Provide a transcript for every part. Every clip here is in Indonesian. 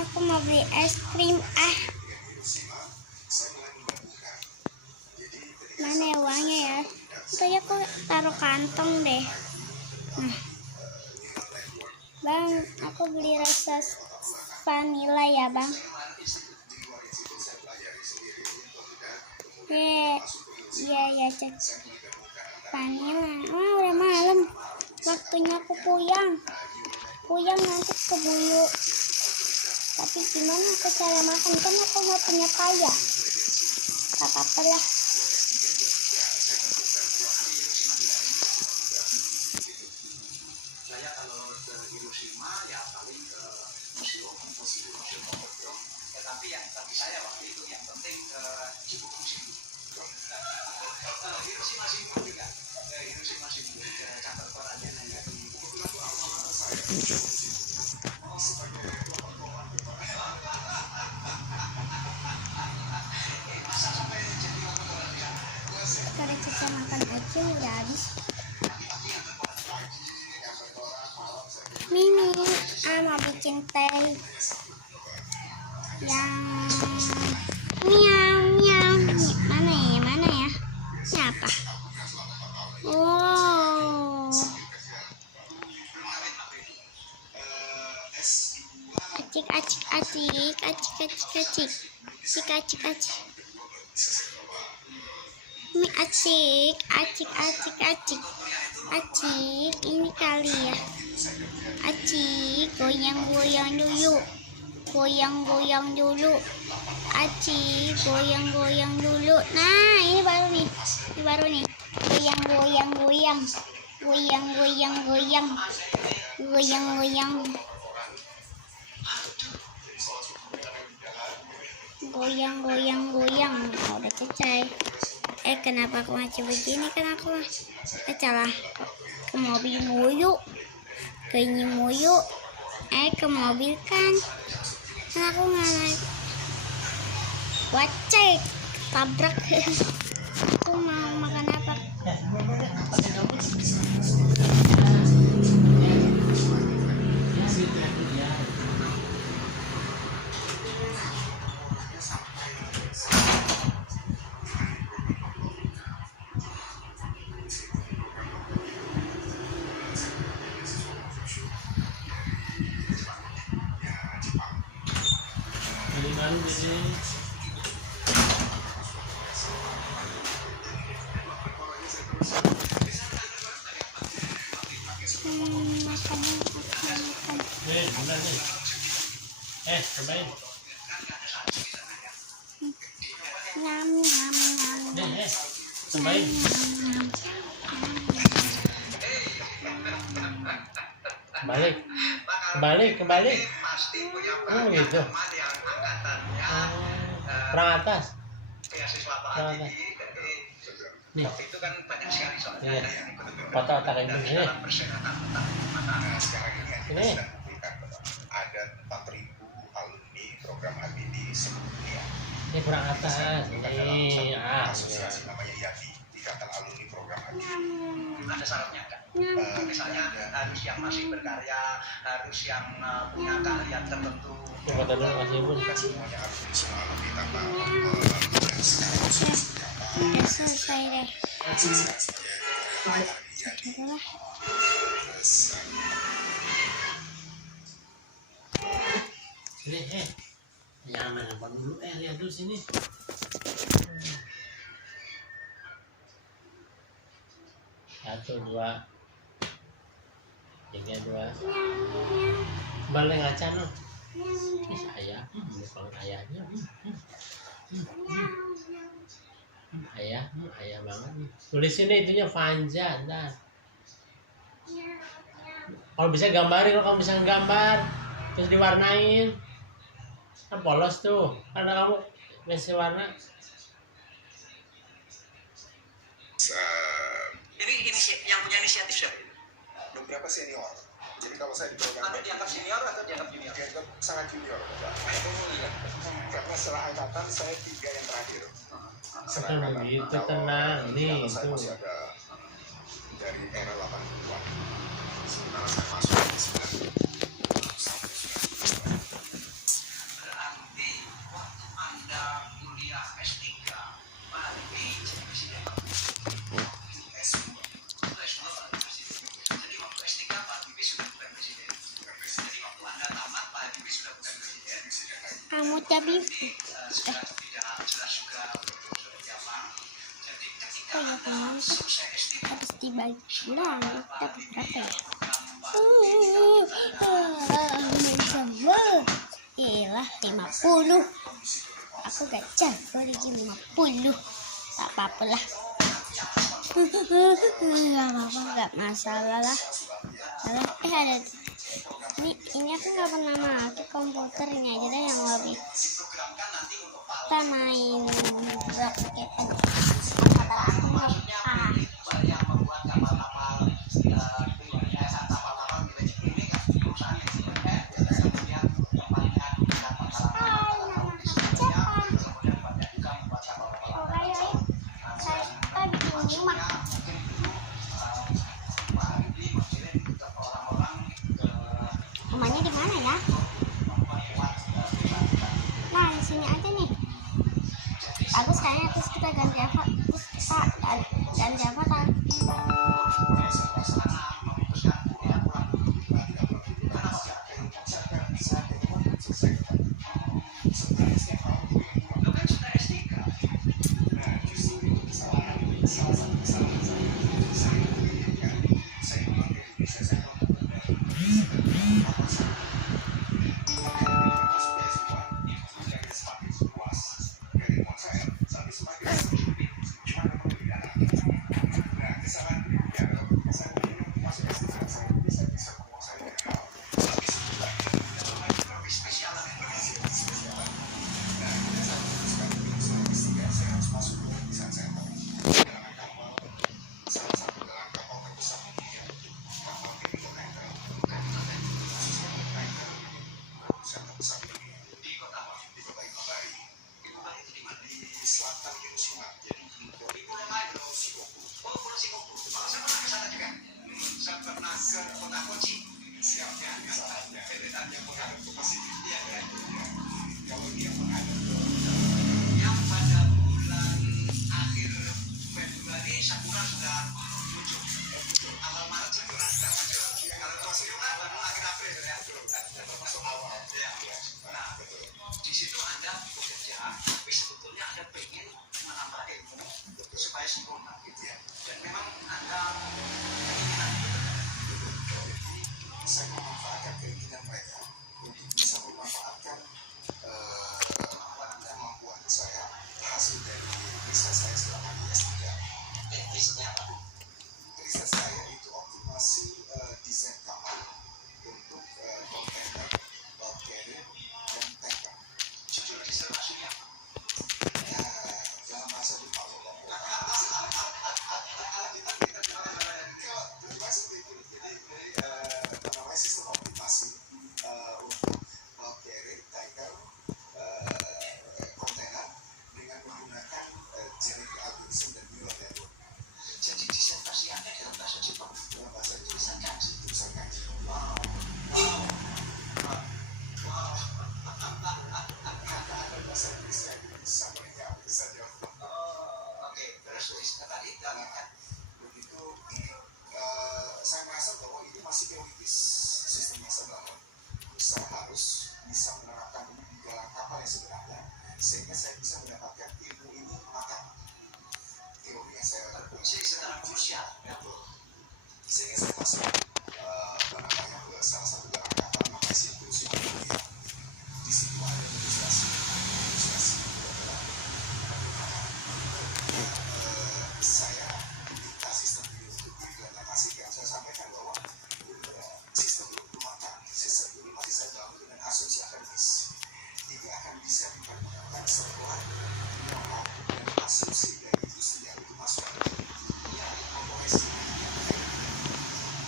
Aku mau beli es krim. Mana ya uangnya ya? Tadi aku taruh kantong deh. Nah, Bang, aku beli rasa vanilla ya, Bang. Iya, cek vanilla. Udah malam. Waktunya aku puyang nanti keburu. Tapi gimana aku cara makan, kan aku nggak punya paya. Gak apa-apa lah. Saya kalau ke Hiroshima ya paling ke museum Tokyo. Tetapi yang bagi saya waktu itu yang penting ke Shibuya. Hiroshima juga. Hiroshima campur korannya hanya di Kalau Cica makan aja udah habis. Mimi, mau bikin teh yang miau. Mana ya? Ini apa? Oh, acik. Ini acik ini kali ya. Acik goyang dulu. Acik goyang dulu. Nah, ini baru nih. Goyang. Goyang. Oh, udah selesai. Kenapa aku masih begini? Kan aku salah ke mobil mulu. Ke mobil kan aku nggak naik. Wacek tabrak. Aku mau makan apa? Cobain. Nyam. Cobain. Kembali. Oh gitu. Perang atas. Nih. itu kan banyak sekali soalnya Iya. Foto otak ini. Ini. Ada 4.000 alumni program ABD sebelumnya. Ini kurang atas. Ini asosiasi namanya IADI, Ikatan Alumni Program ABD. Ada syaratnya kan? Misalnya harus yang masih berkarya, harus yang punya keahlian tertentu. Foto dulu Mas Ibu. Semuanya alumni semua alumni tanpa Udah selesai deh. Itulah. Sini, jangan main handphone dulu. Lihat dulu sini. Satu, dua, tiga, dua. Balik ngaca no. Ini saya, bukan ayahnya. Ayah banget nih. Tulis sini itunya Fanja, ntar. Kalau bisa gambarin, kalau kamu bisa gambar, terus diwarnain. Kan polos tuh, karena kamu masih warna. Ini yang punya inisiatif siapa? Beberapa senior. Jadi kalau saya di program Atau dianggap senior atau dianggap junior? dianggap sangat junior. Karena setelah angkatan saya 3 yang terakhir. Gitu, tenang. Nih, saya tuh. masih ada dari era 80-an. Sementara saya masuk di 90. Kamu tapi sudah tidak jelas juga seperti apa. Jadi ketika kayak kemarin tuh selesai SD harus dibagi ulang dapat berapa ya? Iyalah 50. Aku gak jago lagi 50. Tak apa-apa lah. Gak apa-apa, gak masalah lah. Ada ini aku nggak pernah pakai komputer, ini aja deh yang lebih. Kita main rocket aja. Kata aku nggak yang membuat kapal-kapal kapal-kapal milik ini kan perusahaan kemudian membangun kapal-kapal di sekitarnya, kemudian banyak juga membuat kapal-kapal kita bikin rumah. Rumahnya di mana ya? Nah, di sini aja nih. Bagus kayaknya, terus kita ganti apa? Terus kita ganti apa kan? Yang pada bulan akhir Februari sakura sudah muncul. Awal Maret sakura sudah muncul. Kalau sakura baru akhir April ya. Termasuk awal. Ya. Nah, di situ Anda bekerja, tapi sebetulnya Anda pengen menambah ilmu supaya sempurna gitu ya. Dan memang Anda Saya memanfaatkan keinginan mereka untuk bisa memanfaatkan kemampuan saya, hasil dari riset saya selama di S3. risetnya apa? Riset saya itu optimasi desain kapal untuk kontainer, bulk carrier, dan tanker. Judul disertasinya apa? Dalam bahasa Jepang, namanya sistem optimasi untuk bulk carrier, tanker, kontainer dengan menggunakan genetic algorithm dan neural network. Jadi disertasi Anda dalam bahasa Jepang. Dalam bahasa Jepang, Tulisan kanji. tulisan kanji. Kata ada bahasa Inggrisnya bisa mereka bisa jawab. Oke, terus tulisnya tadi lanjutkan. Begitu saya merasa bahwa ini masih teoritis sistem yang saya bangun. Saya harus bisa menerapkan ini di dalam kapal yang sebenarnya sehingga saya bisa mendapatkan ilmu ini matang. Teori yang saya Berfungsi secara krusial. sehingga saya masuk ke salah satu dalam kapal namanya siklus yang mulia. Di situ ada ilustrasi adalah saya minta sistem ini untuk diimplementasikan. Saya sampaikan bahwa sistem ini belum matang, sistem ini masih saya bangun dengan asumsi akademis. Tidak akan bisa dipergunakan setelah know-how dan asumsi dari industri yang itu masuk yang memproyeksi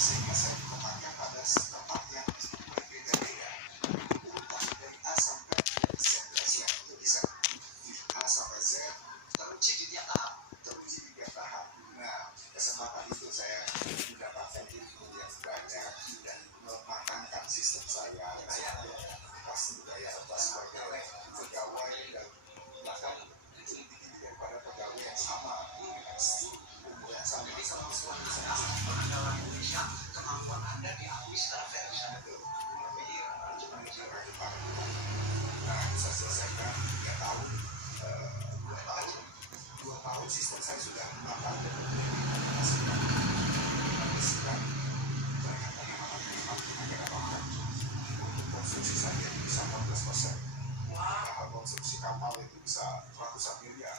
sehingga saya ditempatkan pada tempat yang kapal itu bisa ratusan miliar.